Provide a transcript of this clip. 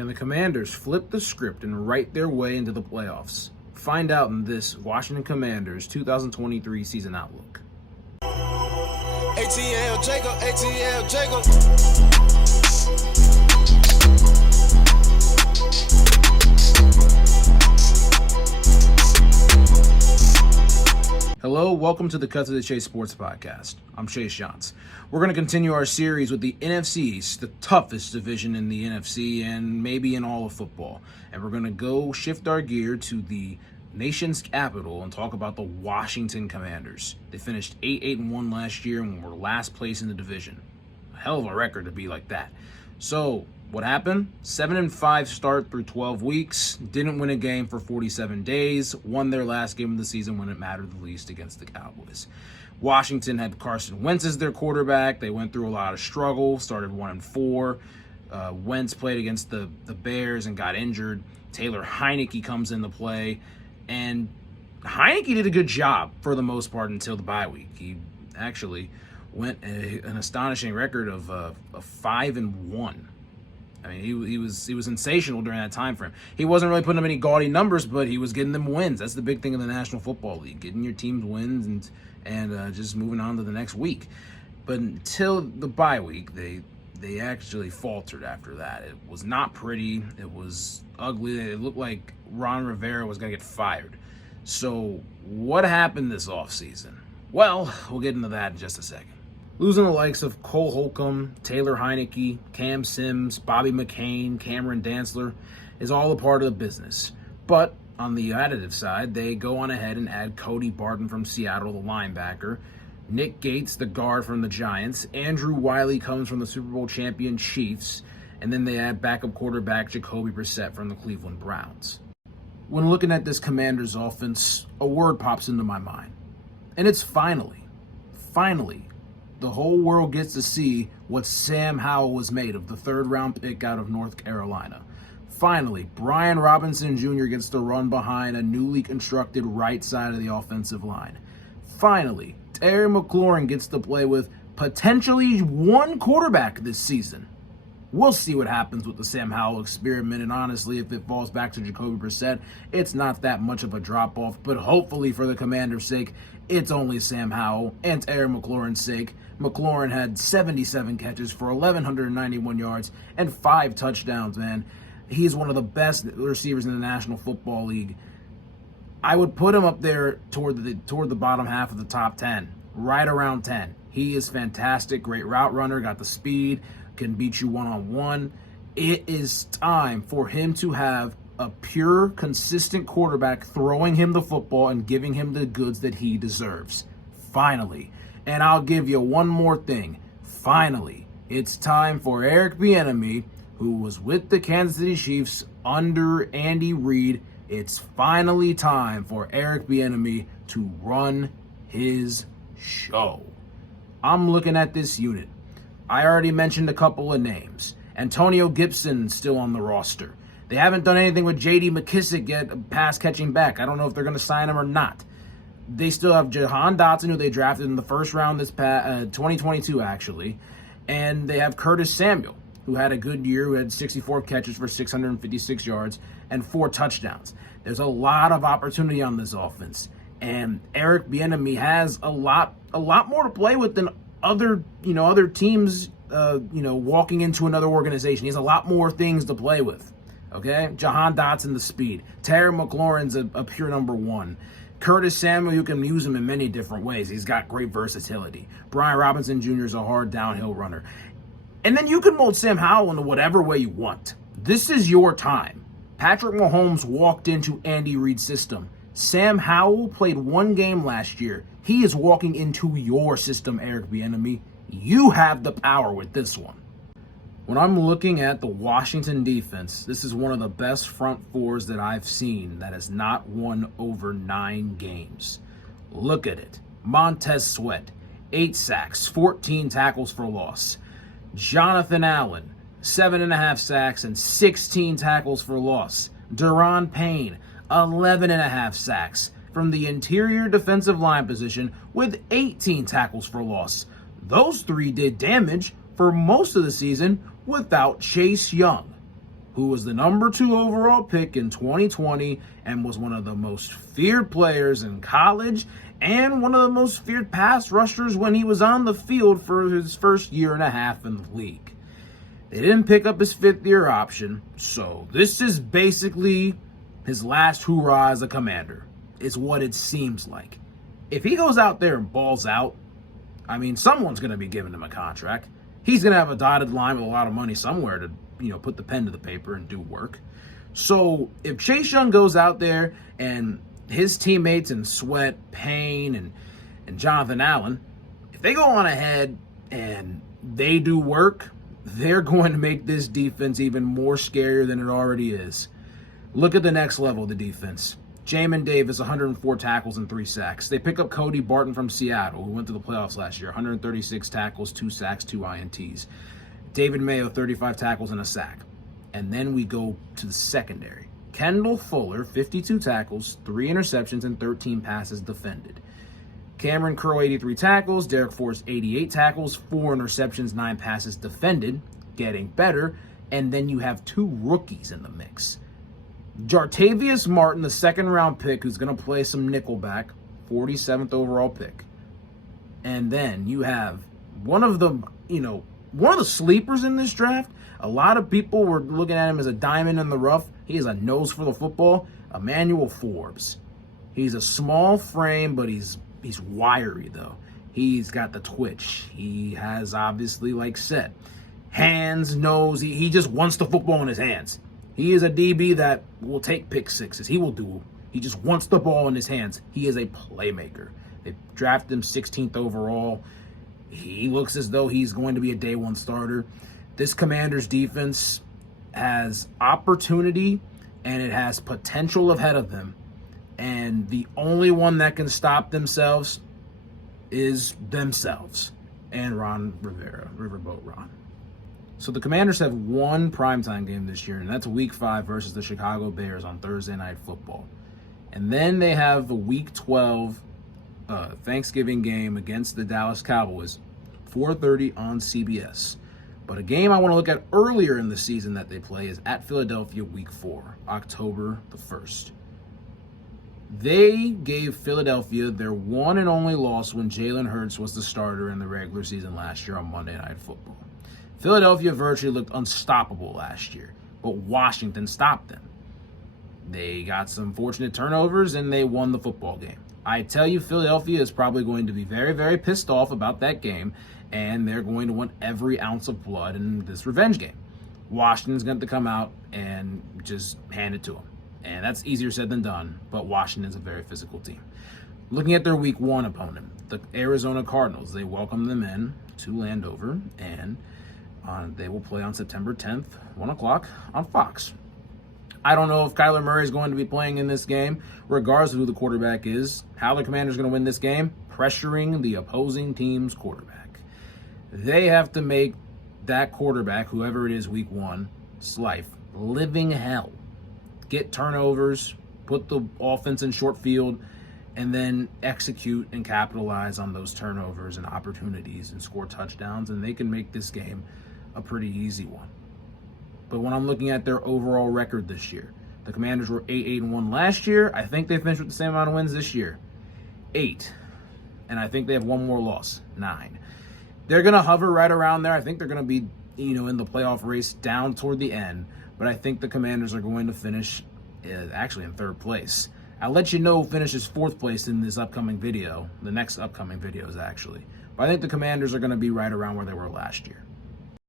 Can the Commanders flip the script and write their way into the playoffs? Find out in this Washington Commanders 2023 season outlook. ATL Jacob. Hello, welcome to the Cut to the Chase Sports Podcast. I'm Chase Shantz. We're going to continue our series with the NFC East, the toughest division in the NFC and maybe in all of football. And we're going to go shift our gear to the nation's capital and talk about the Washington Commanders. They finished 8-1 last year and were last place in the division. A hell of a record to be like that. So, what happened? 7-5 start through 12 weeks, didn't win a game for 47 days, won their last game of the season when it mattered the least against the Cowboys. Washington had Carson Wentz as their quarterback. They went through a lot of struggle, started 1-4. Wentz played against the Bears and got injured. Taylor Heinicke comes into play, and Heinicke did a good job for the most part until the bye week. He actually went an astonishing record of 5-1. I mean, he was sensational during that time frame. He wasn't really putting up any gaudy numbers, but he was getting them wins. That's the big thing in the National Football League, getting your teams wins and just moving on to the next week. But until the bye week, they actually faltered after that. It was not pretty. It was ugly. It looked like Ron Rivera was going to get fired. So what happened this offseason? Well, we'll get into that in just a second. Losing the likes of Cole Holcomb, Taylor Heinicke, Cam Sims, Bobby McCain, Cameron Dantzler is all a part of the business. But on the additive side, they go on ahead and add Cody Barton from Seattle, the linebacker, Nick Gates, the guard from the Giants, Andrew Wiley comes from the Super Bowl champion Chiefs, and then they add backup quarterback Jacoby Brissett from the Cleveland Browns. When looking at this Commanders offense, a word pops into my mind, and it's finally. The whole world gets to see what Sam Howell was made of, the third-round pick out of North Carolina. Finally, Brian Robinson Jr. gets to run behind a newly constructed right side of the offensive line. Finally, Terry McLaurin gets to play with potentially one quarterback this season. We'll see what happens with the Sam Howell experiment, and honestly, if it falls back to Jacoby Brissett, it's not that much of a drop-off, but hopefully for the Commanders' sake, it's only Sam Howell and Terry McLaurin's sake. McLaurin had 77 catches for 1,191 yards and 5 touchdowns, man. He's one of the best receivers in the National Football League. I would put him up there toward the bottom half of the top 10, right around 10. He is fantastic, great route runner, got the speed, can beat you one-on-one. It is time for him to have a pure, consistent quarterback throwing him the football and giving him the goods that he deserves. Finally. And I'll give you one more thing. Finally, it's time for Eric Bieniemy, who was with the Kansas City Chiefs under Andy Reid. It's finally time for Eric Bieniemy to run his show. I'm looking at this unit. I already mentioned a couple of names. Antonio Gibson still on the roster. They haven't done anything with J.D. McKissick yet, a pass-catching back. I don't know if they're going to sign him or not. They still have Jahan Dotson, who they drafted in the first round this 2022, actually. And they have Curtis Samuel, who had a good year, who had 64 catches for 656 yards and 4 touchdowns. There's a lot of opportunity on this offense. And Eric Bieniemy has a lot more to play with than other teams, walking into another organization. He has a lot more things to play with. Okay? Jahan Dotson, the speed. Terry McLaurin's a pure number one. Curtis Samuel, you can use him in many different ways. He's got great versatility. Brian Robinson Jr. is a hard downhill runner. And then you can mold Sam Howell into whatever way you want. This is your time. Patrick Mahomes walked into Andy Reid's system. Sam Howell played one game last year. He is walking into your system, Eric Bieniemy. You have the power with this one. When I'm looking at the Washington defense, this is one of the best front fours that I've seen that has not won over 9 games. Look at it. Montez Sweat, 8 sacks, 14 tackles for loss. Jonathan Allen, 7.5 sacks and 16 tackles for loss. Deron Payne, 11.5 sacks from the interior defensive line position with 18 tackles for loss. Those 3 did damage for most of the season without Chase Young. who was the number 2 overall pick in 2020 and was one of the most feared players in college and one of the most feared pass rushers when he was on the field for his first year and a half in the league. They didn't pick up his 5th-year option, so this is basically his last hoorah as a Commander, is what it seems like. If he goes out there and balls out, I mean, someone's going to be giving him a contract. He's going to have a dotted line with a lot of money somewhere to, put the pen to the paper and do work. So if Chase Young goes out there and his teammates in Sweat, Payne, and Jonathan Allen, if they go on ahead and they do work, they're going to make this defense even more scarier than it already is. Look at the next level of the defense. Jamin Davis, 104 tackles and 3 sacks. They pick up Cody Barton from Seattle, who went to the playoffs last year, 136 tackles, 2 sacks, 2 INTs. David Mayo, 35 tackles and a sack. And then we go to the secondary. Kendall Fuller, 52 tackles, 3 interceptions, and 13 passes defended. Cameron Curl, 83 tackles. Derek Forrest, 88 tackles, 4 interceptions, 9 passes defended. Getting better. And then you have 2 rookies in the mix. Jartavius Martin, the 2nd-round pick, who's going to play some nickelback, 47th overall pick. And then you have one of the sleepers in this draft. A lot of people were looking at him as a diamond in the rough. He has a nose for the football. Emmanuel Forbes. He's a small frame, but he's wiry, though. He's got the twitch. He has, obviously, like said, hands, nose. He just wants the football in his hands. He is a DB that will take pick sixes. He just wants the ball in his hands. He is a playmaker. They drafted him 16th overall. He looks as though he's going to be a day 1 starter. This Commanders defense has opportunity and it has potential ahead of them. And the only one that can stop themselves is themselves and Ron Rivera, Riverboat Ron. So the Commanders have one primetime game this year, and that's Week 5 versus the Chicago Bears on Thursday Night Football. And then they have the Week 12 Thanksgiving game against the Dallas Cowboys, 4:30 on CBS. But a game I want to look at earlier in the season that they play is at Philadelphia Week 4, October the 1st. They gave Philadelphia their one and only loss when Jalen Hurts was the starter in the regular season last year on Monday Night Football. Philadelphia virtually looked unstoppable last year, but Washington stopped them. They got some fortunate turnovers, and they won the football game. I tell you, Philadelphia is probably going to be very, very pissed off about that game, and they're going to want every ounce of blood in this revenge game. Washington's going to come out and just hand it to them. And that's easier said than done, but Washington's a very physical team. Looking at their Week 1 opponent, the Arizona Cardinals, they welcome them in to Landover, and they will play on September 10th, 1 o'clock on Fox. I don't know if Kyler Murray is going to be playing in this game, regardless of who the quarterback is. How the Commanders are going to win this game? Pressuring the opposing team's quarterback. They have to make that quarterback, whoever it is Week 1's life, living hell. Get turnovers, put the offense in short field, and then execute and capitalize on those turnovers and opportunities and score touchdowns, and they can make this game a pretty easy one. But when I'm looking at their overall record this year, the Commanders were 8-1 last year. I think they finished with the same amount of wins this year, 8. And I think they have one more loss, 9. They're going to hover right around there. I think they're going to be, in the playoff race down toward the end. But I think the Commanders are going to finish actually in 3rd place. I'll let you know who finishes 4th place in this upcoming video, the next upcoming videos actually. But I think the Commanders are going to be right around where they were last year.